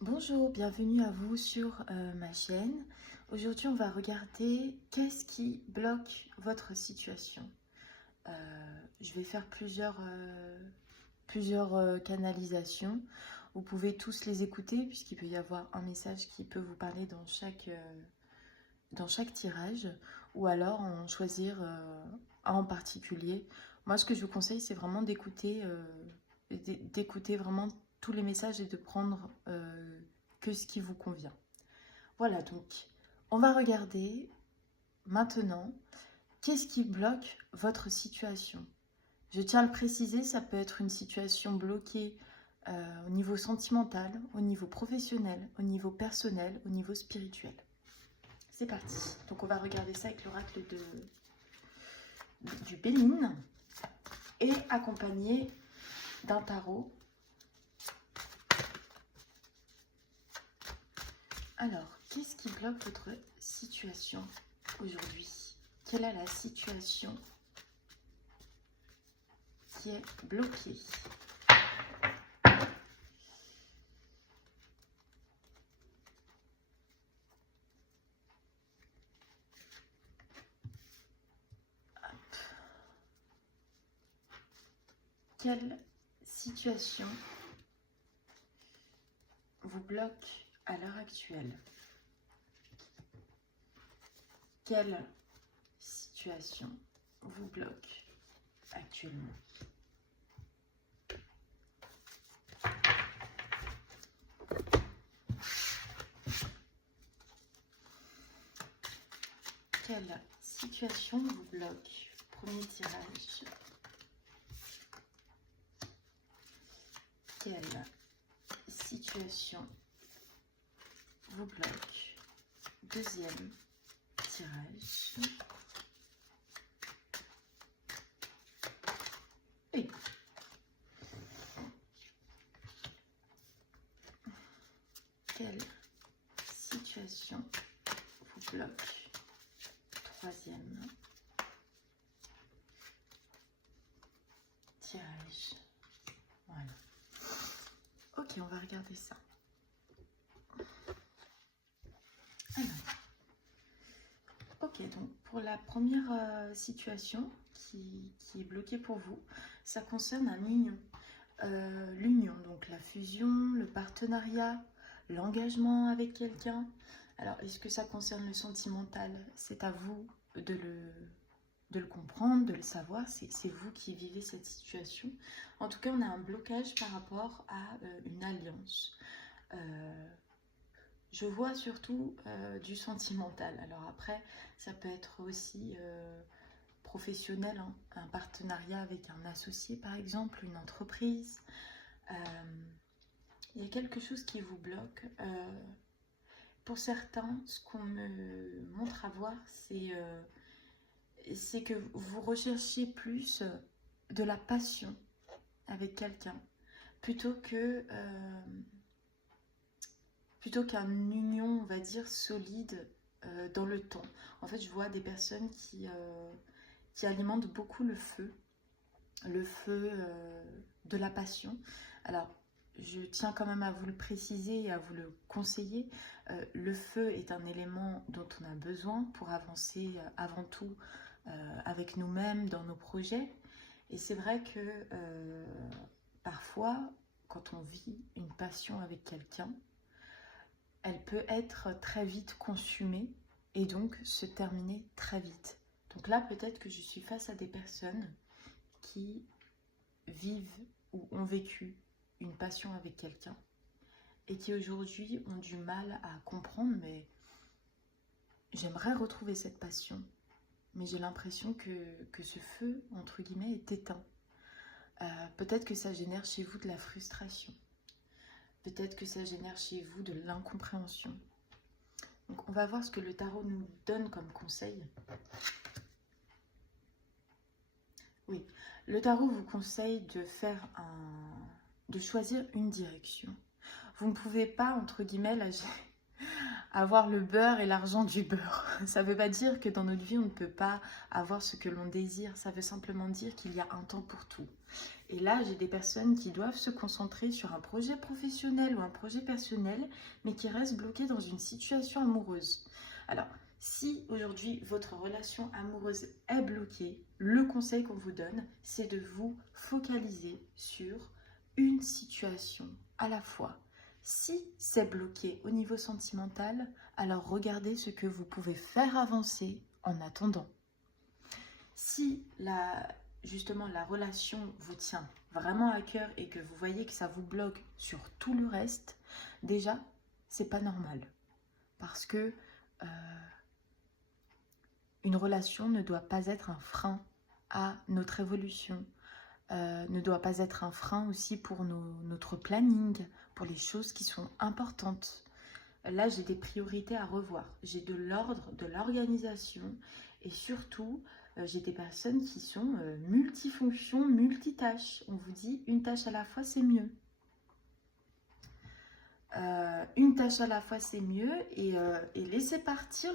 Bonjour, bienvenue à vous sur ma chaîne. Aujourd'hui, on va regarder qu'est-ce qui bloque votre situation. Je vais faire plusieurs canalisations. Vous pouvez tous les écouter puisqu'il peut y avoir un message qui peut vous parler dans chaque tirage ou alors en choisir un en particulier. Moi, ce que je vous conseille, c'est vraiment d'écouter vraiment tous les messages et de prendre que ce qui vous convient. Voilà, donc on va regarder maintenant qu'est-ce qui bloque votre situation. Je tiens à le préciser, ça peut être une situation bloquée au niveau sentimental, au niveau professionnel, au niveau personnel, au niveau spirituel. C'est parti. Donc on va regarder ça avec l'oracle du Bénin et accompagné d'un tarot. Alors, qu'est-ce qui bloque votre situation aujourd'hui? Quelle est la situation qui est bloquée? Quelle situation vous bloque à l'heure actuelle? Quelle situation vous bloque actuellement? Quelle situation vous bloque? Premier tirage. Quelle situation vous bloque? Deuxième tirage. Et quelle situation vous bloque? Troisième tirage. Voilà. Ok, on va regarder ça. Alors, ok, donc pour la première situation qui est bloquée pour vous, ça concerne un union. L'union, donc la fusion, le partenariat, l'engagement avec quelqu'un. Alors, est-ce que ça concerne le sentimental? C'est à vous de le comprendre, de le savoir. C'est vous qui vivez cette situation. En tout cas, on a un blocage par rapport à une alliance. Je vois surtout du sentimental. Alors après, ça peut être aussi professionnel, hein, un partenariat avec un associé par exemple, une entreprise. Il y a quelque chose qui vous bloque. Pour certains, ce qu'on me montre à voir, c'est que vous recherchez plus de la passion avec quelqu'un plutôt qu'un union, on va dire, solide dans le temps. En fait, je vois des personnes qui alimentent beaucoup le feu de la passion. Alors, je tiens quand même à vous le préciser et à vous le conseiller. Le feu est un élément dont on a besoin pour avancer avant tout avec nous-mêmes dans nos projets. Et c'est vrai que parfois, quand on vit une passion avec quelqu'un, elle peut être très vite consumée et donc se terminer très vite. Donc là, peut-être que je suis face à des personnes qui vivent ou ont vécu une passion avec quelqu'un et qui aujourd'hui ont du mal à comprendre, mais j'aimerais retrouver cette passion, mais j'ai l'impression que ce feu, entre guillemets, est éteint. Peut-être que ça génère chez vous de la frustration. Peut-être que ça génère chez vous de l'incompréhension. Donc on va voir ce que le tarot nous donne comme conseil. Oui, le tarot vous conseille de choisir une direction. Vous ne pouvez pas, entre guillemets, là avoir le beurre et l'argent du beurre. Ça ne veut pas dire que dans notre vie, on ne peut pas avoir ce que l'on désire. Ça veut simplement dire qu'il y a un temps pour tout. Et là, j'ai des personnes qui doivent se concentrer sur un projet professionnel ou un projet personnel, mais qui restent bloquées dans une situation amoureuse. Alors, si aujourd'hui votre relation amoureuse est bloquée, le conseil qu'on vous donne, c'est de vous focaliser sur une situation à la fois. Si c'est bloqué au niveau sentimental, alors regardez ce que vous pouvez faire avancer en attendant. Si justement la relation vous tient vraiment à cœur et que vous voyez que ça vous bloque sur tout le reste, déjà, c'est pas normal. Parce que une relation ne doit pas être un frein à notre évolution, ne doit pas être un frein aussi pour notre planning, pour les choses qui sont importantes. Là, j'ai des priorités à revoir. J'ai de l'ordre, de l'organisation et surtout, j'ai des personnes qui sont multifonctions, multitâches. On vous dit une tâche à la fois, c'est mieux. Une tâche à la fois, c'est mieux et laisser partir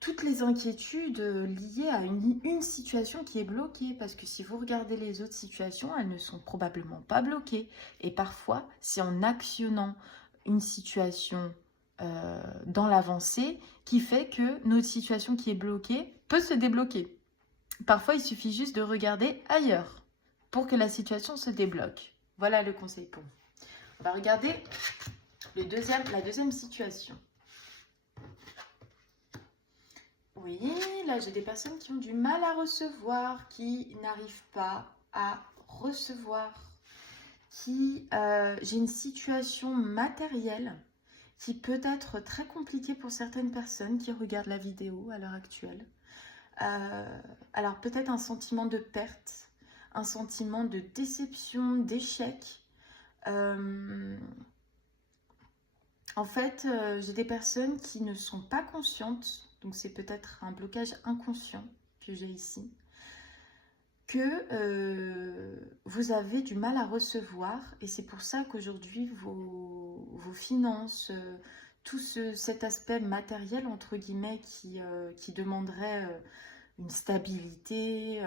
toutes les inquiétudes liées à une situation qui est bloquée. Parce que si vous regardez les autres situations, elles ne sont probablement pas bloquées. Et parfois, c'est en actionnant une situation dans l'avancée qui fait que notre situation qui est bloquée peut se débloquer. Parfois, il suffit juste de regarder ailleurs pour que la situation se débloque. Voilà le conseil pour vous. On va regarder la deuxième situation. Oui, là j'ai des personnes qui ont du mal à recevoir, qui n'arrivent pas à recevoir, j'ai une situation matérielle qui peut être très compliquée pour certaines personnes qui regardent la vidéo à l'heure actuelle. Alors peut-être un sentiment de perte, un sentiment de déception, d'échec. En fait, j'ai des personnes qui ne sont pas conscientes, donc c'est peut-être un blocage inconscient que j'ai ici, que vous avez du mal à recevoir et c'est pour ça qu'aujourd'hui vos finances, tout cet aspect matériel entre guillemets qui demanderait une stabilité,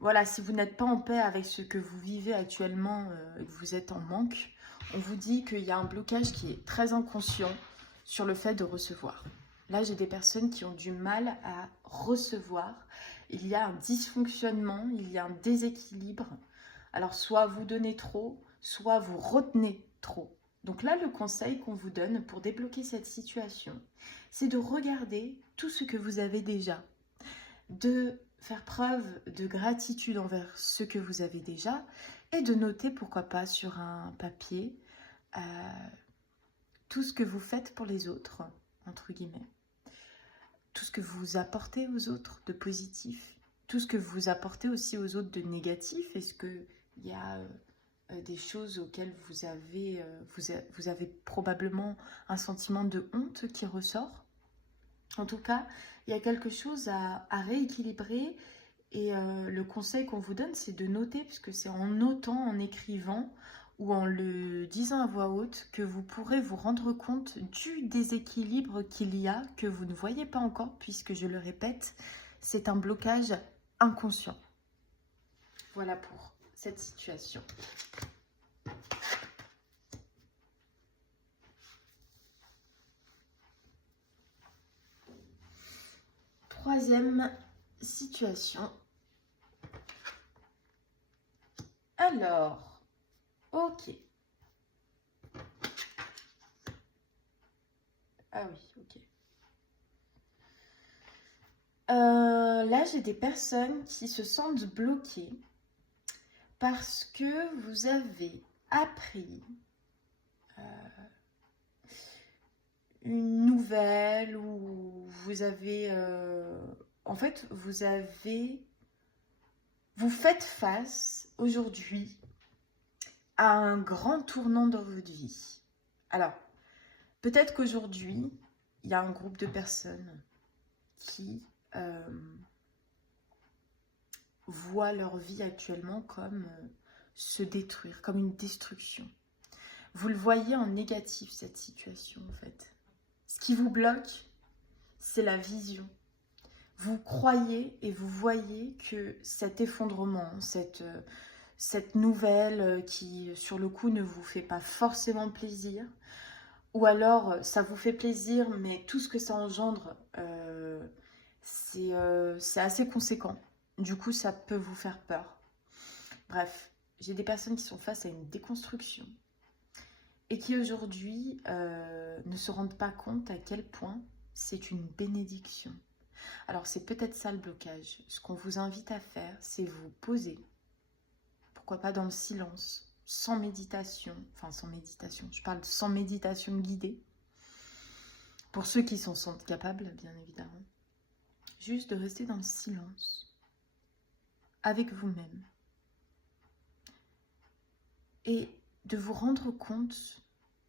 voilà, si vous n'êtes pas en paix avec ce que vous vivez actuellement et que vous êtes en manque, on vous dit qu'il y a un blocage qui est très inconscient sur le fait de recevoir. Là, j'ai des personnes qui ont du mal à recevoir. Il y a un dysfonctionnement, il y a un déséquilibre. Alors, soit vous donnez trop, soit vous retenez trop. Donc là, le conseil qu'on vous donne pour débloquer cette situation, c'est de regarder tout ce que vous avez déjà, de faire preuve de gratitude envers ce que vous avez déjà et de noter, pourquoi pas, sur un papier tout ce que vous faites pour les autres, entre guillemets. Tout ce que vous apportez aux autres de positif, tout ce que vous apportez aussi aux autres de négatif. Est-ce qu'il y a des choses auxquelles vous avez probablement un sentiment de honte qui ressort? En tout cas, il y a quelque chose à rééquilibrer et le conseil qu'on vous donne, c'est de noter, puisque c'est en notant, en écrivant ou en le disant à voix haute que vous pourrez vous rendre compte du déséquilibre qu'il y a, que vous ne voyez pas encore, puisque je le répète, c'est un blocage inconscient. Voilà pour cette situation. Troisième situation. Alors, ok. Ah oui, ok. Là, j'ai des personnes qui se sentent bloquées parce que vous avez appris une nouvelle ou vous avez... en fait, vous faites face aujourd'hui à un grand tournant dans votre vie. Alors, peut-être qu'aujourd'hui, il y a un groupe de personnes qui voient leur vie actuellement comme se détruire, comme une destruction. Vous le voyez en négatif, cette situation, en fait. Ce qui vous bloque, c'est la vision. Vous croyez et vous voyez que cet effondrement, cette nouvelle qui, sur le coup, ne vous fait pas forcément plaisir, ou alors ça vous fait plaisir, mais tout ce que ça engendre, c'est assez conséquent. Du coup, ça peut vous faire peur. Bref, j'ai des personnes qui sont face à une déconstruction et qui aujourd'hui ne se rendent pas compte à quel point c'est une bénédiction. Alors c'est peut-être ça le blocage. Ce qu'on vous invite à faire, c'est vous poser, pourquoi pas dans le silence, sans méditation, je parle sans méditation guidée, pour ceux qui s'en sentent capables, bien évidemment, juste de rester dans le silence, avec vous-même, et de vous rendre compte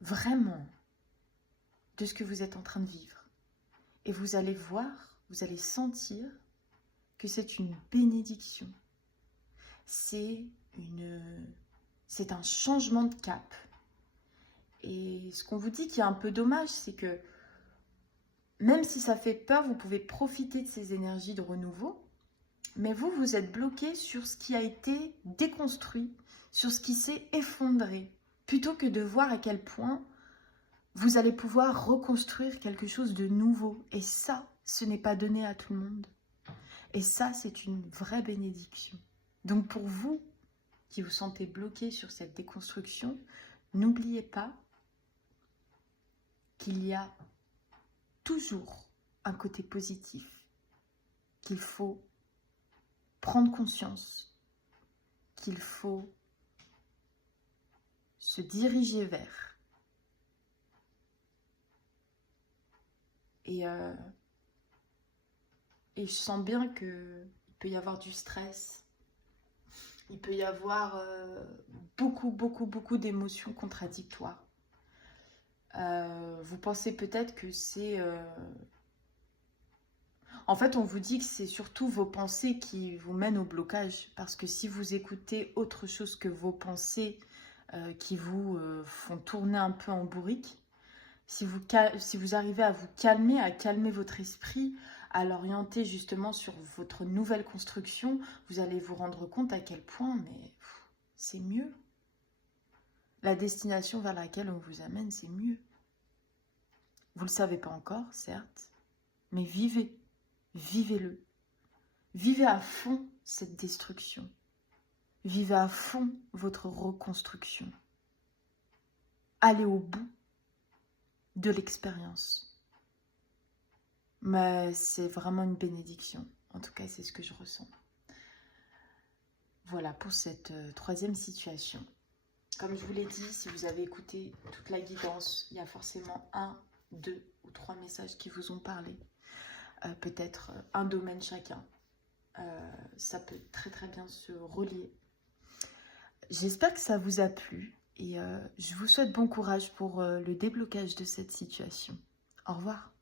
vraiment de ce que vous êtes en train de vivre. Et vous allez voir, vous allez sentir que c'est une bénédiction. C'est un changement de cap. Et ce qu'on vous dit qui est un peu dommage, c'est que même si ça fait peur, vous pouvez profiter de ces énergies de renouveau, mais vous êtes bloqué sur ce qui a été déconstruit, sur ce qui s'est effondré, plutôt que de voir à quel point vous allez pouvoir reconstruire quelque chose de nouveau. Et ça, ce n'est pas donné à tout le monde. Et ça, c'est une vraie bénédiction. Donc pour vous qui vous sentez bloqué sur cette déconstruction, n'oubliez pas qu'il y a toujours un côté positif, qu'il faut prendre conscience, qu'il faut se diriger vers. Et je sens bien qu'il peut y avoir du stress, il peut y avoir beaucoup d'émotions contradictoires. Vous pensez peut-être que c'est... En fait, on vous dit que c'est surtout vos pensées qui vous mènent au blocage. Parce que si vous écoutez autre chose que vos pensées qui vous font tourner un peu en bourrique, si vous arrivez à vous calmer, à calmer votre esprit, à l'orienter justement sur votre nouvelle construction, vous allez vous rendre compte à quel point, mais c'est mieux. La destination vers laquelle on vous amène, c'est mieux. Vous ne le savez pas encore, certes, mais vivez-le. Vivez à fond cette destruction. Vivez à fond votre reconstruction. Allez au bout de l'expérience. Mais c'est vraiment une bénédiction. En tout cas, c'est ce que je ressens. Voilà pour cette troisième situation. Comme je vous l'ai dit, si vous avez écouté toute la guidance, il y a forcément 1, 2 ou 3 messages qui vous ont parlé. Peut-être un domaine chacun. Ça peut très bien se relier. J'espère que ça vous a plu et je vous souhaite bon courage pour le déblocage de cette situation. Au revoir.